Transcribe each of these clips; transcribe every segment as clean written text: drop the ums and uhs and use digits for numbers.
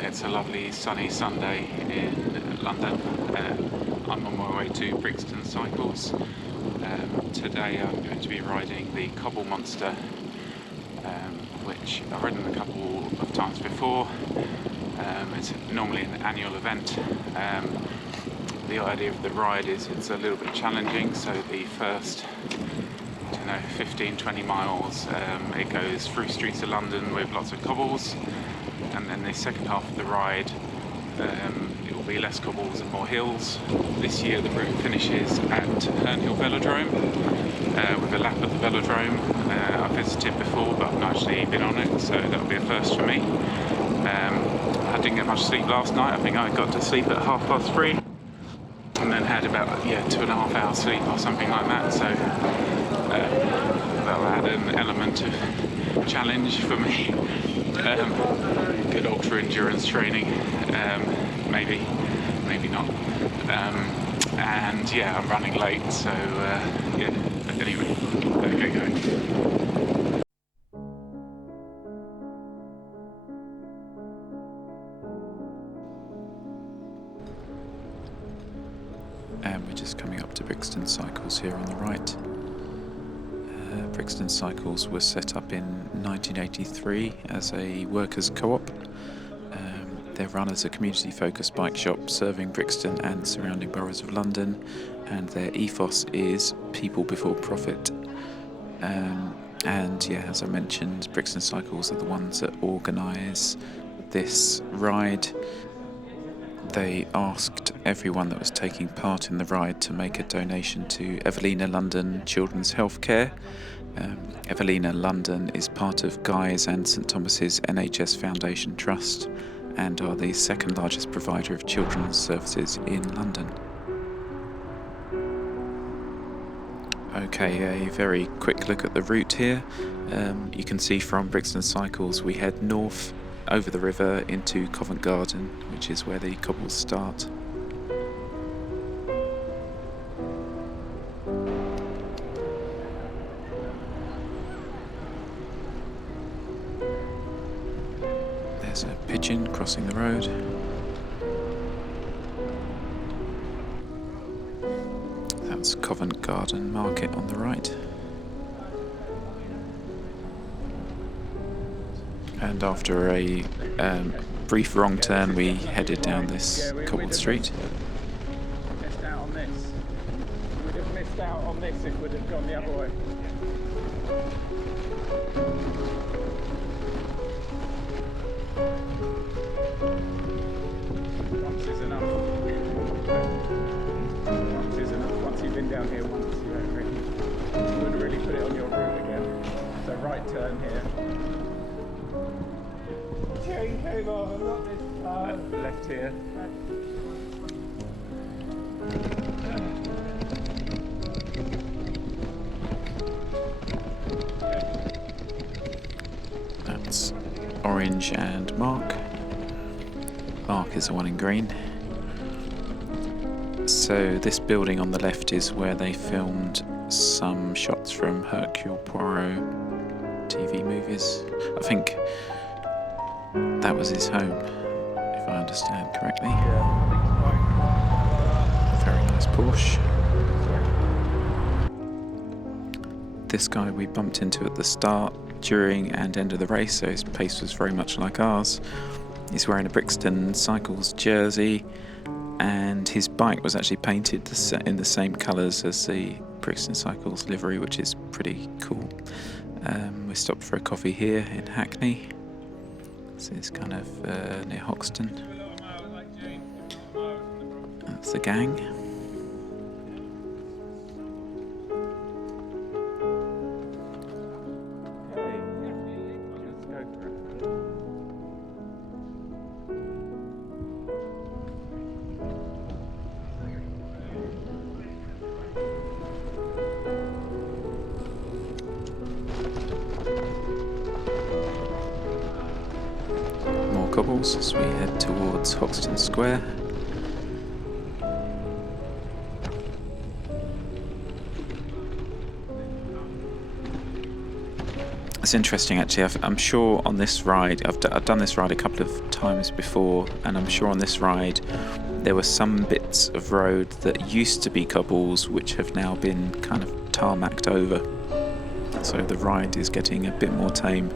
It's a lovely sunny Sunday in London. I'm on my way to Brixton Cycles. Today I'm going to be riding the Cobblemonster, which I've ridden a couple of times before. It's normally an annual event. The idea of the ride is it's a little bit challenging, so the first 15-20 miles it goes through streets of London with lots of cobbles, and then the second half of the ride it will be less cobbles and more hills. This year the route finishes at Hernhill Velodrome with a lap at the velodrome. I've visited before but I've not actually been on it, so that'll be a first for me. I didn't get much sleep last night. I think I got to sleep at 3:30 and then had about 2.5 hours sleep or something like that, so that'll add an element of challenge for me. Good ultra endurance training, maybe not. And I'm running late, so anyway, okay, going. And we're just coming up to Brixton Cycles here on the right. Brixton Cycles was set up in 1983 as a workers' co-op. They're run as a community-focused bike shop serving Brixton and surrounding boroughs of London, and their ethos is people before profit. As I mentioned, Brixton Cycles are the ones that organise this ride. They asked everyone that was taking part in the ride to make a donation to Evelina London Children's Healthcare. Evelina London is part of Guy's and St Thomas's NHS Foundation Trust and are the second largest provider of children's services in London. Okay, a very quick look at the route here. You can see from Brixton Cycles we head north over the river into Covent Garden, which is where the cobbles start. There's a pigeon crossing the road. That's Covent Garden Market on the right. And after a brief wrong turn, we headed down this cobbled street. Missed out on this. We'd have missed out on this if we'd have gone the other way. Once is enough. Once is enough. Once you've been down here once, you wouldn't really put it on your route again. So right turn here. Came over, not this time. Left here. That's Orange and Mark. Mark is the one in green. So this building on the left is where they filmed some shots from Hercule Poirot TV movies. I think that was his home, if I understand correctly. Very nice Porsche. This guy we bumped into at the start, during and end of the race, so his pace was very much like ours. He's wearing a Brixton Cycles jersey, and his bike was actually painted in the same colours as the Brixton Cycles livery, which is pretty cool. We stopped for a coffee here in Hackney. This is kind of near Hoxton. That's the gang. Cobbles as we head towards Hoxton Square. It's interesting actually. I'm sure on this ride, I've done this ride a couple of times before, and I'm sure on this ride there were some bits of road that used to be cobbles which have now been kind of tarmacked over. So the ride is getting a bit more tame,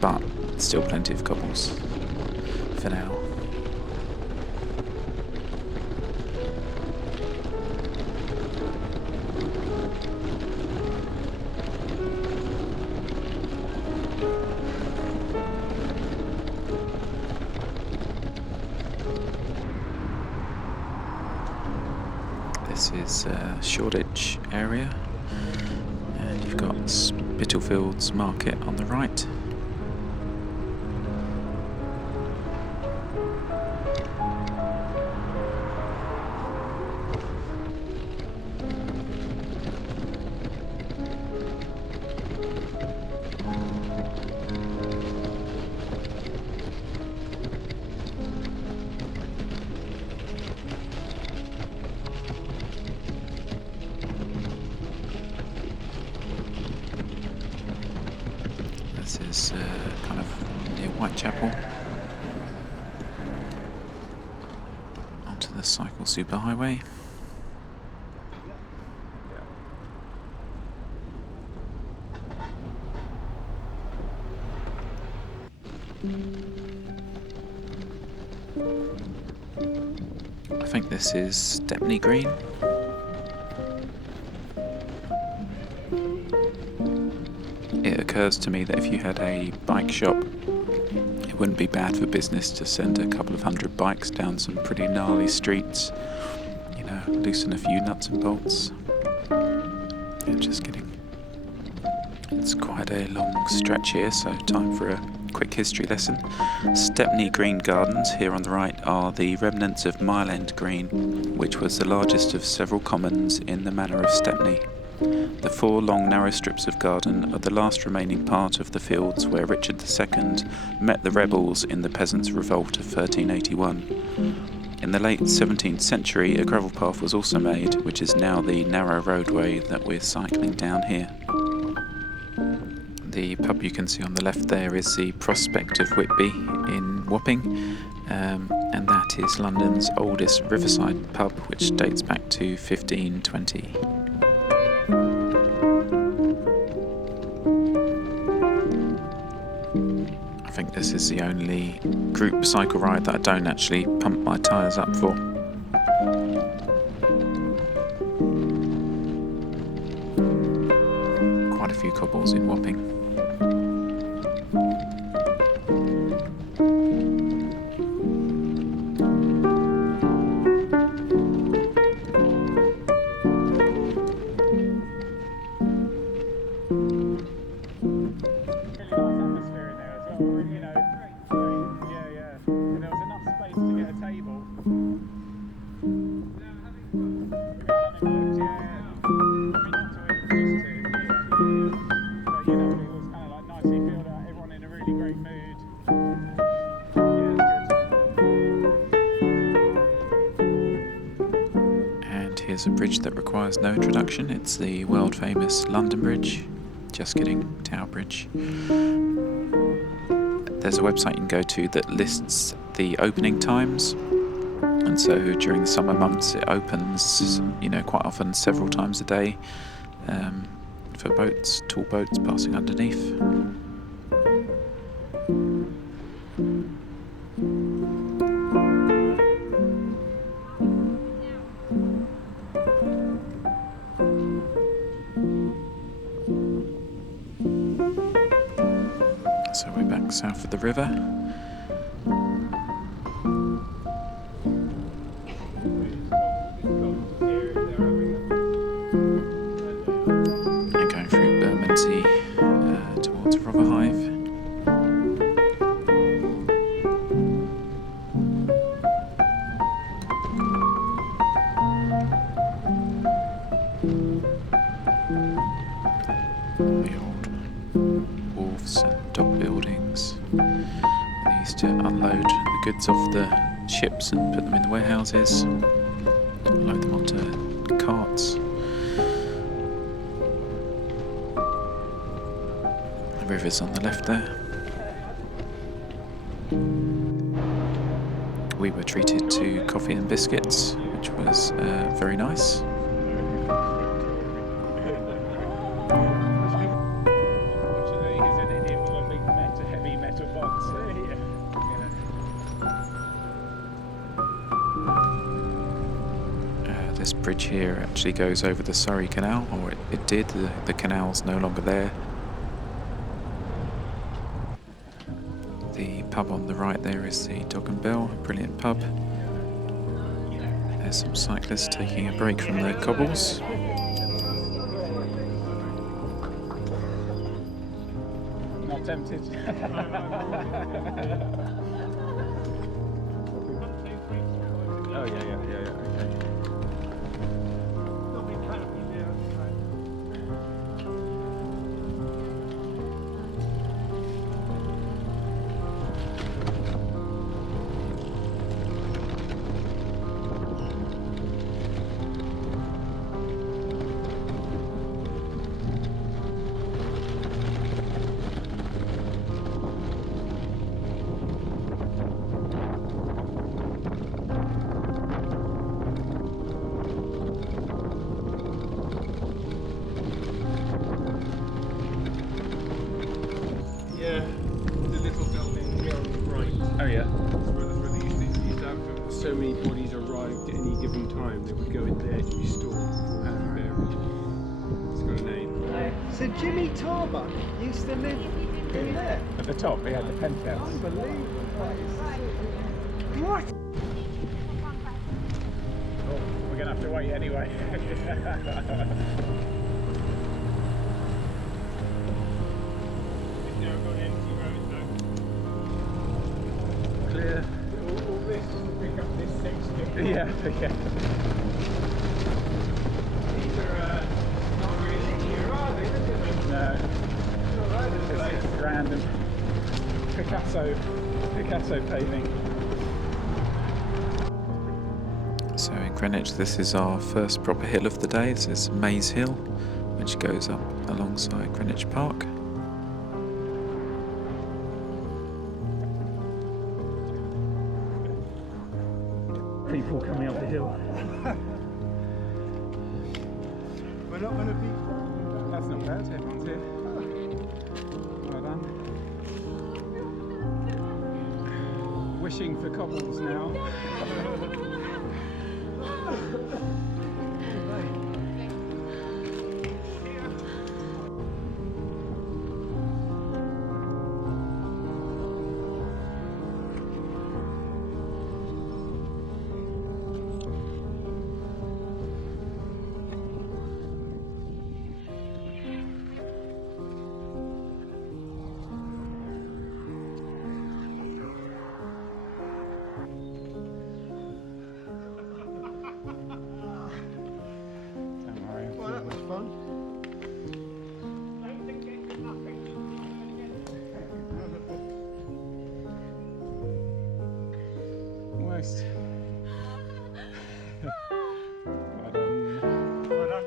but still plenty of cobbles for now. This is Shoreditch area, and you've got Spitalfields Market on the right. This is kind of near Whitechapel, onto the cycle superhighway. I think this is Stepney Green. It occurs to me that if you had a bike shop, it wouldn't be bad for business to send a couple of hundred bikes down some pretty gnarly streets, you know, loosen a few nuts and bolts. Yeah, just kidding. It's quite a long stretch here, so time for a quick history lesson. Stepney Green Gardens, here on the right, are the remnants of Mile End Green, which was the largest of several commons in the manor of Stepney. The 4 long narrow strips of garden are the last remaining part of the fields where Richard II met the rebels in the Peasants' Revolt of 1381. In the late 17th century, a gravel path was also made, which is now the narrow roadway that we're cycling down here. The pub you can see on the left there is the Prospect of Whitby in Wapping, and that is London's oldest riverside pub, which dates back to 1520. I think this is the only group cycle ride that I don't actually pump my tyres up for. Quite a few cobbles in Wapping. Here's a bridge that requires no introduction. It's the world famous London Bridge. Just kidding, Tower Bridge. There's a website you can go to that lists the opening times, and so during the summer months it opens, you know, quite often several times a day, for boats, tall boats passing underneath. So we're back south of the river. And going through Bermondsey towards Rotherhithe. The old wharves and dock buildings. They used to unload the goods off the ships and put them in the warehouses, load them onto carts. The river's on the left there. We were treated to coffee and biscuits, which was very nice. Unfortunately, he's an idiot with a big heavy metal box. This bridge here actually goes over the Surrey Canal, or it did. The canal's no longer there. The pub on the right there is the Dog and Bell, a brilliant pub. There's some cyclists taking a break from the cobbles. Not tempted. Oh yeah, okay. Yeah, the little building here on the right. Oh yeah. That's where they used to have so many bodies arrived at any given time. They would go in there to be stored and buried. It's got a name. So Jimmy Tarbuck used to live in there? At the top, he had the penthouse. Unbelievable. What? Oh, we're gonna have to wait anyway. Clear. All this to pick up this 60. Yeah. These are not really here, are they? Look at them. No, All right, it's random. Picasso paving. So in Greenwich, this is our first proper hill of the day. This is Maze Hill, which goes up alongside Greenwich Park. People coming up the hill. We're not going to be... That's not bad, everyone's here. Well done. Wishing for cobbles now. Well, that was fun. Almost. Well done.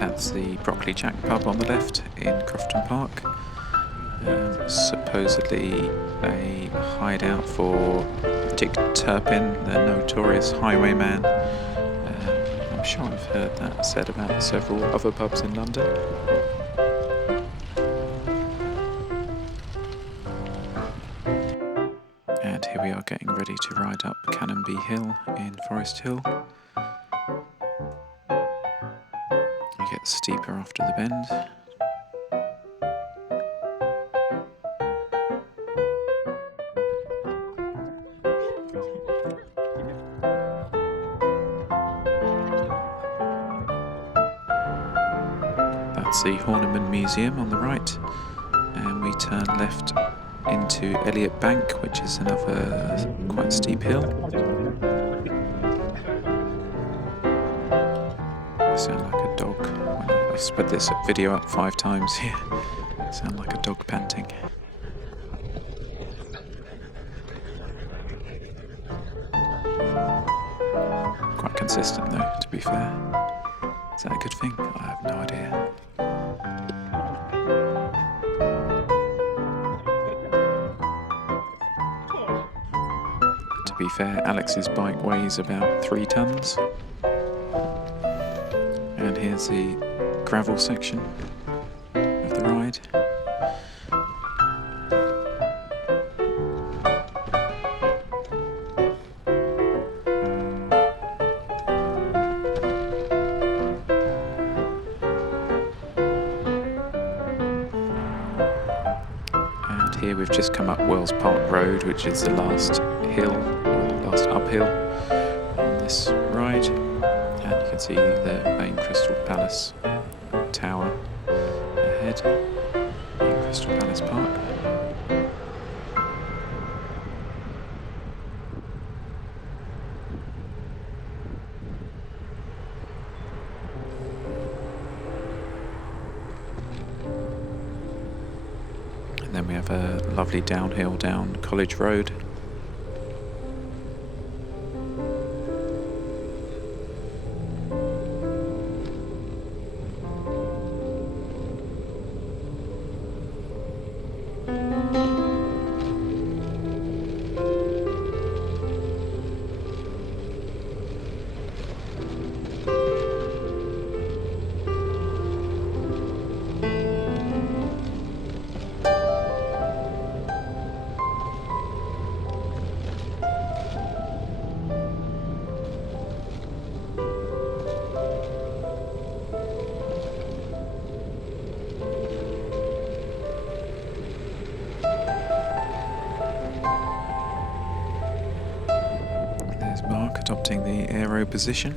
That's the Broccoli Jack pub on the left in Crofton Park. Supposedly a hideout for Dick Turpin, the notorious highwayman. I'm sure I've heard that said about several other pubs in London. And here we are getting ready to ride up Canonby Hill in Forest Hill. You get steeper after the bend. That's the Horniman Museum on the right, and we turn left into Elliot Bank, which is another quite steep hill. I sound like a dog. I've sped this video up 5 times here. I sound like a dog panting. Quite consistent though, to be fair. Is that a good thing? I have no idea. To be fair, Alex's bike weighs about 3 tons. And here's the gravel section of the ride. And here we've just come up Wells Park Road, which is the last hill, or the last uphill on this ride. And you can see the main Crystal Palace tower ahead in Crystal Palace Park. And then we have a lovely downhill down College Road. Mark adopting the aero position.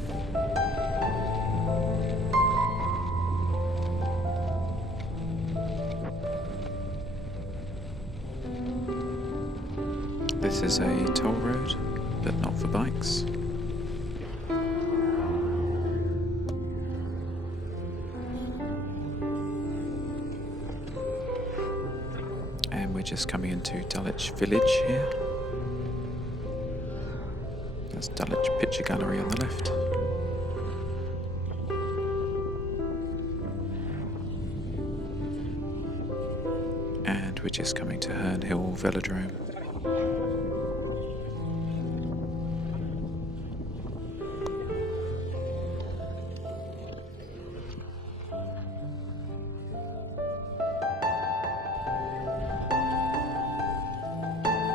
This is a toll road, but not for bikes. And we're just coming into Dulwich Village here. That's Dulwich Picture Gallery on the left. And we're just coming to Herne Hill Velodrome.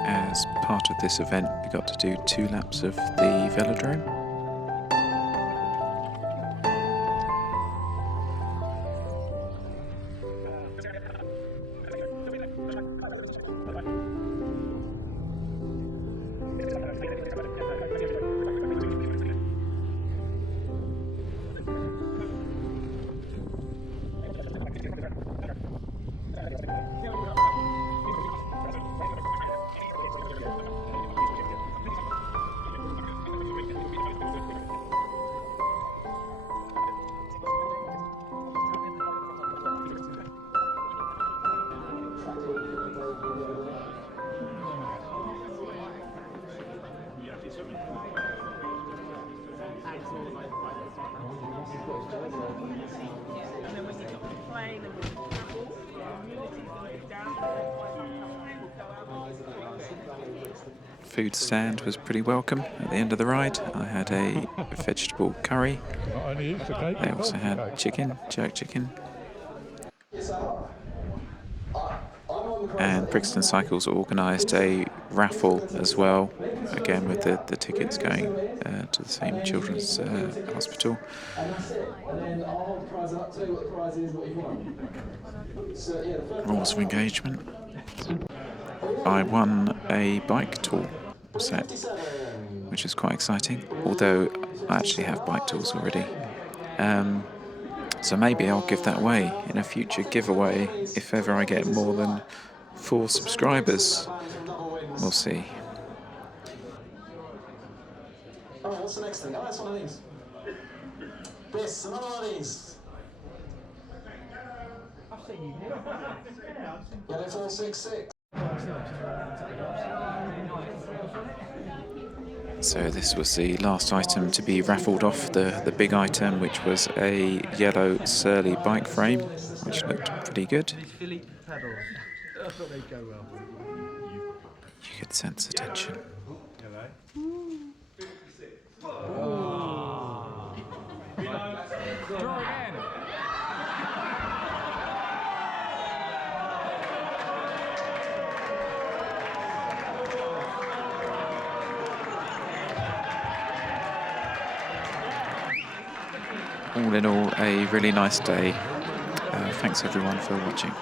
As part of this event, we got to do 2 laps of the velodrome. Food stand was pretty welcome at the end of the ride. I had a vegetable curry. They also had chicken, jerk chicken. And Brixton Cycles organised a raffle as well, again with the tickets going to the same children's hospital. Rules of engagement. I won a bike tool set, which is quite exciting, although I actually have bike tools already. So maybe I'll give that away in a future giveaway if ever I get more than 4 subscribers. We'll see. Alright, what's the next thing? Oh, it's one of these. This, another one of these. Yellow 466. So this was the last item to be raffled off, the big item, which was a yellow Surly bike frame, which looked pretty good. You could sense the tension. All in all, a really nice day. Thanks everyone for watching.